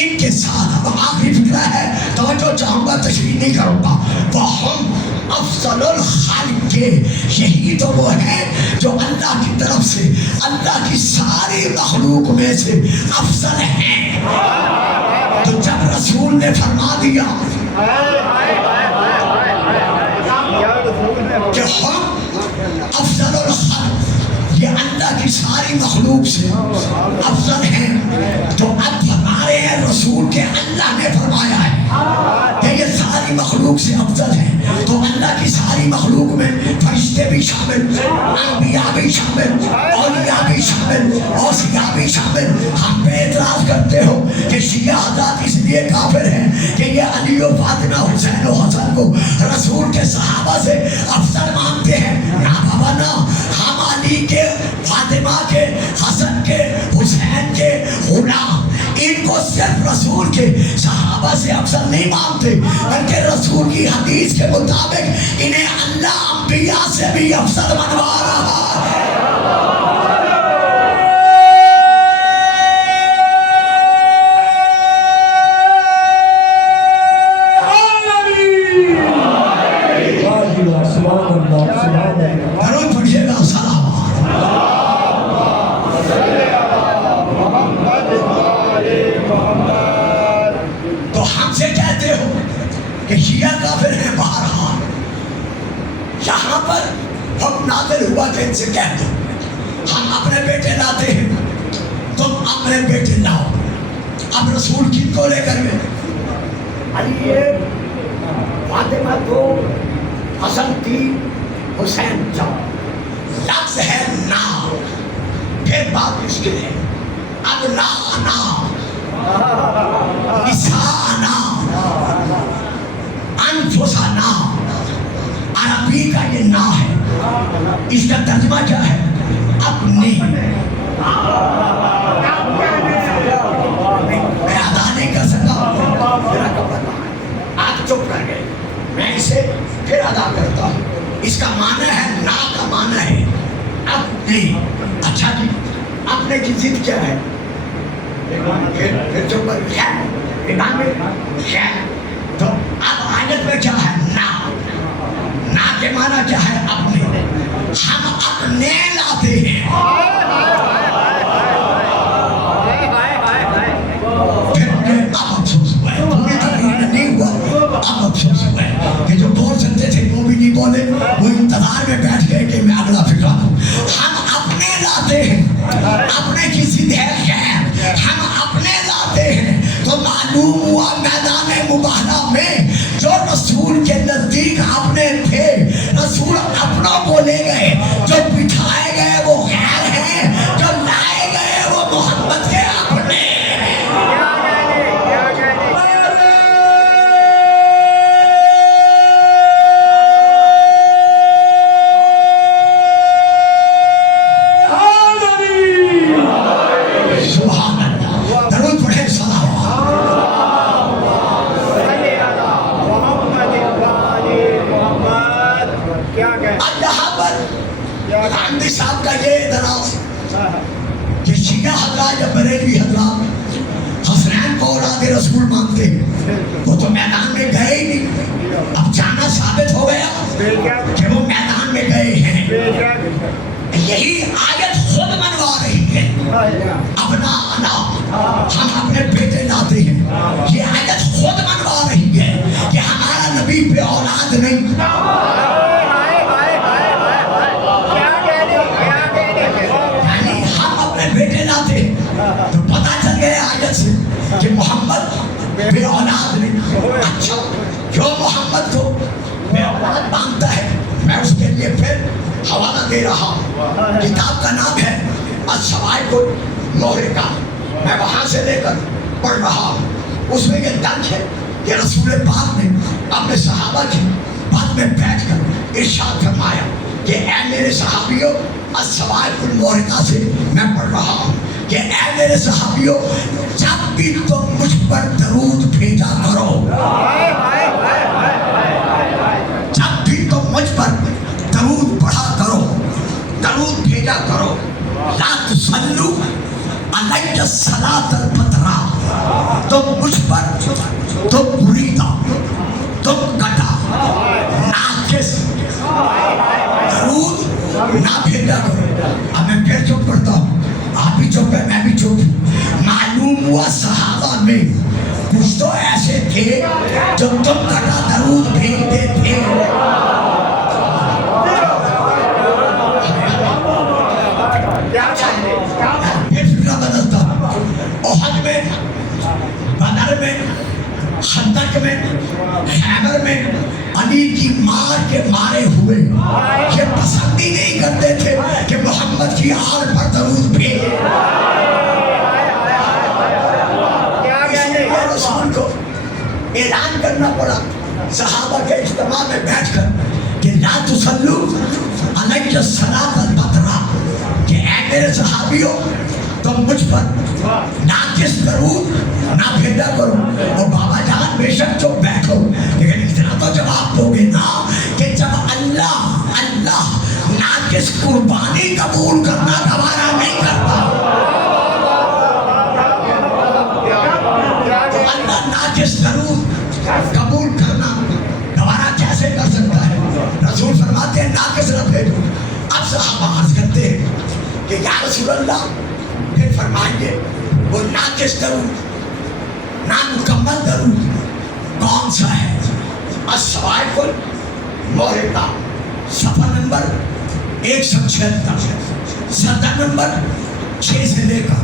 ان کے ساتھ اب آخری فکرہ ہے، توجہ چاہوں گا، تشریح نہیں کروں گا. وَهُمْ افضل الخالق کے، یہی تو وہ ہے جو اللہ کی طرف سے اللہ کی ساری مخلوق میں سے افضل ہیں. تو جب رسول نے فرما دیا کہ ہم افضل الخلق، یہ اللہ کی ساری مخلوق سے افضل ہیں، تو اب فرما رہے ہیں رسول کے اللہ نے فرمایا ہے کہ یہ ساری مخلوق سے افضل ہیں. تو اللہ کی ساری مخلوق میں فرشتے بھی شامل، انبیاء بھی شامل، اولیاء بھی شامل، اوصیاء بھی شامل. ہم پہ اعتراض کرتے ہو کہ شیعہ حضرات اس لیے کافر ہیں کہ یہ علی و فاطمہ، حسین و حسن کو رسول کے صحابہ سے افضل مانتے ہیں. نہ بابا نہ، ہم علی کے، فاطمہ کے، حسن کے، حسین کے غلام، ان کو صرف رسول کے صحابہ سے افضل نہیں مانتے، بلکہ رسول کی حدیث کے مطابق انہیں اللہ انبیاء سے بھی افضل منوا رہا ہے. درود پڑھیے گا، سلام. تو ہم سے کہتے ہو کہ شیعہ کافر ہیں. بہرحال یہاں پر حکم نازل ہوا کہ ان سے کہہ دو ہم اپنے بیٹے لاتے ہیں، تم اپنے بیٹے لاؤ. اب رسول کن کو لے کر گئے؟ علی ہے، فاطمہ تو، حسن تھی، حسین جاؤ. لفظ ہے نا، پھر بات مشکل ہے. اب نا اسانا انفسانا، عربی کا یہ نا ہے. اس کا ترجمہ کیا ہے؟ اپنے. میں ادا نہیں کر سکا، آپ چپ کر گئے، میں اسے پھر ادا کرتا ہوں. اس کا معنی ہے، نا کا معنی ہے اپنے. اچھا جی، اپنے کی ضد کیا ہے؟ پھر چپ کر خیر، امام خیر. تو اب آیت میں کیا ہے؟ نا. نا کے معنی کیا ہے؟ اپنے. ہم اپنے لاتے ہیں. پھر مجھے اب افسوس ہوا ہے، پوری طرح نہیں ہوا، اب افسوس ہوا ہے کہ جو بول سکتے تھے وہ بھی نہیں بولے، وہ انتظار میں بیٹھ گئے کہ میں اگلا فکرہ دوں. ہم اپنے لاتے ہیں، اپنے کی ضد ہے خیر، ہم اپنے لاتے ہیں. تو معلوم ہوا میدان مباہلہ میں جو رسول کے نزدیک اپنے تھے، رسول اپنوں کو لے گئے. جو بٹھائے گئے وہ غیر ہیں، جو لائے گئے وہ محمد کے اپنے. گاندھی صاحب کا یہ اعتراض کہ شیعہ حضرات یا بریلوی حضرات حسنین کو اولاد رسول مانتے ہیں، وہ تو میدان میں گئے ہی نہیں. اب جانا ثابت ہو گیا کہ وہ میدان میں گئے ہیں. یہی آیت خود منوا رہی ہے، اپنا آنا، ہم اپنے بیٹے لاتے ہیں. یہ آیت خود منوا رہی ہے کہ ہمارا نبی پہ اولاد نہیں. بیٹے لاتے تو پتا چل گئے آیت سے کہ محمد بے اولاد نہیں. اچھا، جو محمد کو بے اولاد مانتا ہے، میں اس کے لیے پھر حوالہ دے رہا ہوں. کتاب کا نام ہے الشوائب المحرقہ، میں وہاں سے لے کر پڑھ رہا ہوں. اس میں یہ درج ہے کہ رسول پاک نے اپنے صحابہ کی بعد میں بیٹھ کر ارشاد فرمایا کہ اے میرے صحابیوں، الشوائب المحرقہ سے میں پڑھ رہا ہوں کہ اے میرے صحابیوں، جب بھی تم مجھ پر درود بھیجا کرو، جب بھی تم مجھ پر درود پڑھا کرو، درود بھیجا کرو، لا تصلوا علی الصلاۃ الفطرہ، تم ہوا صحابہ میں کچھ تو ایسے تھے جو تم کا درود بھیجتے تھے. پھر فکر بدلتا. احد میں، بدر میں، خندق میں، خیبر میں علی کی مار کے مارے ہوئے یہ پسند ہی نہیں کرتے تھے کہ محمد کی آل پر درود بھیجے. رسول کو اعلان کرنا پڑا صحابہ کے اجتماع میں بیٹھ کر کہ لا تصلو علی الصلاۃ البترا، کہ اے میرے صحابیوں تم مجھ پر ناقص درود نہ بھیجا کرو. اور بابا جان بے شک جو بیٹھو لیکن اتنا تو جواب دو گے نا کہ جب اللہ ناقص قربانی قبول کرنا گوارا نہیں کرتا، اللہ ناقص درود قبول کرنا گوارا کیسے کر سکتا ہے؟ رسول فرماتے ہیں ناقص نہ بھیجو. اب صحابہ عرض کرتے ہیں کہ یا رسول اللہ، پھر فرمائیں گے وہ ناقص درود، نامکمل درود کون سا ہے؟ الصواعق المحرقہ، صفحہ نمبر 176، سطر نمبر 6 سے لے کر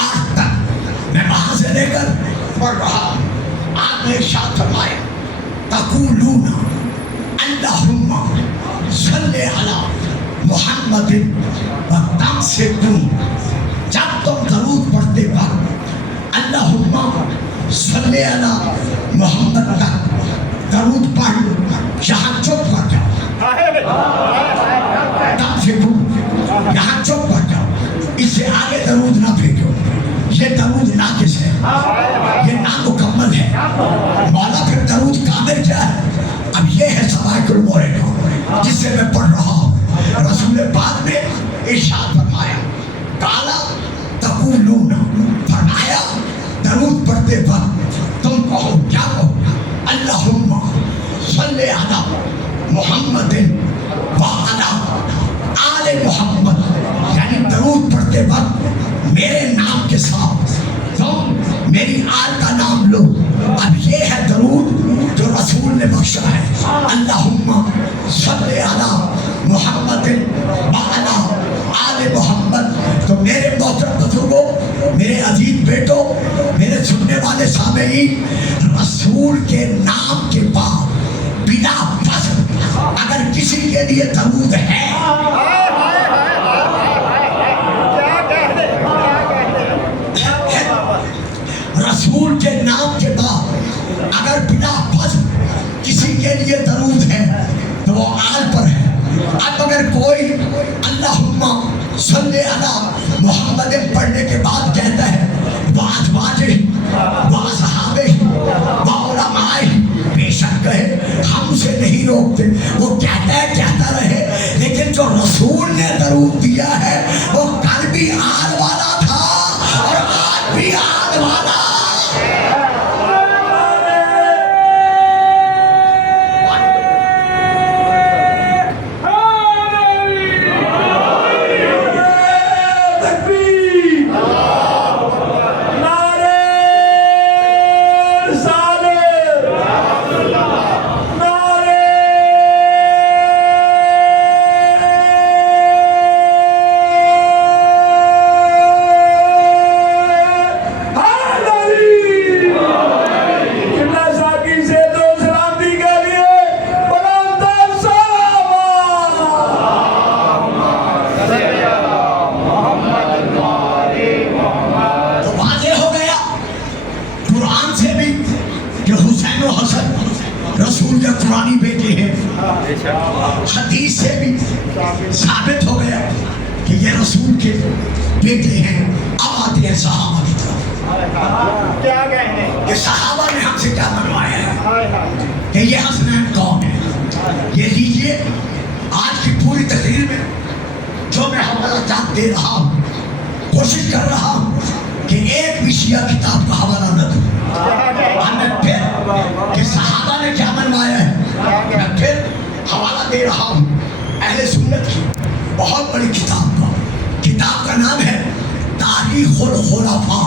8 تک میں وہاں سے لے کر پڑھ رہا. آپ نے ارشاد فرمایا تقولون اللہم صلی علی محمد وتمسکون، جب تم درود پڑھتے وقت اللہم صلی علی محمد تک درود پڑھ لو، یہاں چپ کر جاؤ. تمسکون یہاں چپ کر جاؤ، اس سے آگے درود نہ بھیجو. یہ درود ناقص ہے، یہ نامکمل ہے. مولا پھر درود کامل کیا ہے؟ اب یہ ہے صواعق المحرقہ جس سے میں پڑھ رہا ہوں. رسول پاک نے ارشاد فرمایا کالا تقولون، فرمایا درود پڑھتے وقت تم کہو، کیا کہو؟ اللہم صلی علی محمد وعلی آل محمد، یعنی درود پڑھتے وقت میرے نام کے ساتھ تم میری آل کا نام لو. اب یہ ہے درود جو رسول نے بخشا ہے. اللہم صلی علی محمد وعلی آل محمد. تو میرے محترم بزرگوں، میرے عزیز بیٹوں، میرے سننے والے سامعین، رسول کے نام کے بعد بلا فصل اگر کسی کے لیے درود ہے، رسول کے نام کے بعد اگر بلا فصل کسی کے لیے درود ہے تو وہ آل پر ہے. اب اگر کوئی اللہم صلی علی محمد پڑھنے کے بعد کہتا ہے وازواجہ واصحابہ وعلماء، بے شک کہے، ہم اسے نہیں روکتے. وہ کہتا ہے کہتا رہے، لیکن جو رسول نے درود دیا ہے وہ کل بھی آل والا تھا اور آج بھی آل والا. رسول کے قرآنی بیٹے ہیں. حدیث سے بھی ثابت ہو گیا کہ یہ رسول کے بیٹے ہیں. اب آتے ہیں صحابہ کی طرف کہ صحابہ نے ہم سے کیا منوایا ہے کہ یہ حسنین کون ہے. یہ لیجئے آج کی پوری تقریر میں جو میں حوالہ جات دے رہا ہوں، کوشش کر رہا ہوں کہ ایک بھی شیعہ کتاب کا حوالہ نہ دوں. میں پھر کہ صحابہ نے کیا منوایا ہے میں پھر حوالہ دے رہا ہوں اہل سنت کی بہت بڑی کتاب کا. کتاب کا نام ہے تاریخ الخلفاء.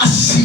80,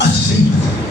80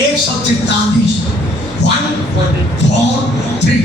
143 143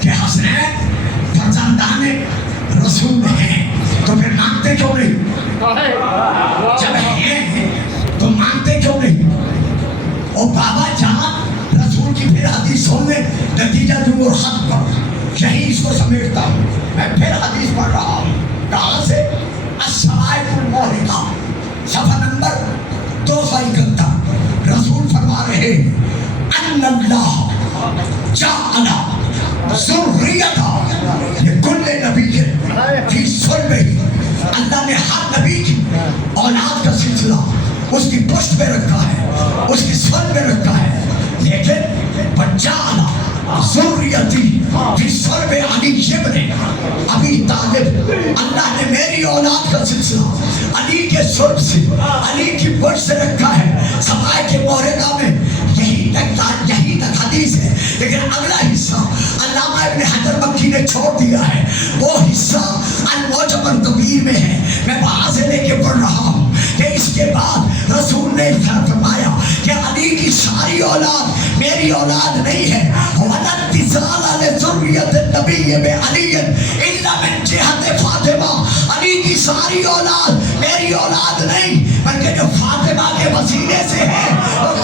کہ حسنین فرزندان رسول ہیں تو پھر مانتے کیوں نہیں؟ جب ہیں تو مانتے کیوں نہیں؟ اور بابا جان رسول کی پھر حدیث سن لیں، نتیجہ دوں اور حق پر یہی اس کو سمیٹتا ہوں. میں پھر حدیث پڑھ رہا ہوں. کہاں سے؟ الصواعق المحرقہ صفحہ نمبر 251. رسول فرما رہے ان اللہ جعل ذریۃ لکل نبی فی صلبہ. اللہ نے ہر نبی کی اولاد کا سلسلہ اس کی پشت پہ رکھا ہے، اس کی صلب میں رکھا ہے. لیکن وجعل ذریتی فی صلب علی ابن ابی طالب. اللہ نے میری اولاد کا سلسلہ علی کے صلب سے، علی کی پشت سے رکھا ہے. صواعق محرقہ میں یہی تک حدیث ہے، لیکن اگلا حصہ علامہ ابن حجر مکی نے چھوڑ دیا ہے. وہ حصہ المعجم الکبیر میں ہے. میں وہاں سے لے کے پڑھ رہا ہوں کہ اس کے بعد رسول نے فرمایا کہ علی کی ساری اولاد میری اولاد نہیں ہے. وَلَا اتصال علی ذریۃ النبی بعلی الا من جہت فاطمہ. علی کی ساری اولاد میری اولاد نہیں، بلکہ جو فاطمہ کے وسیلے سے ہے وہ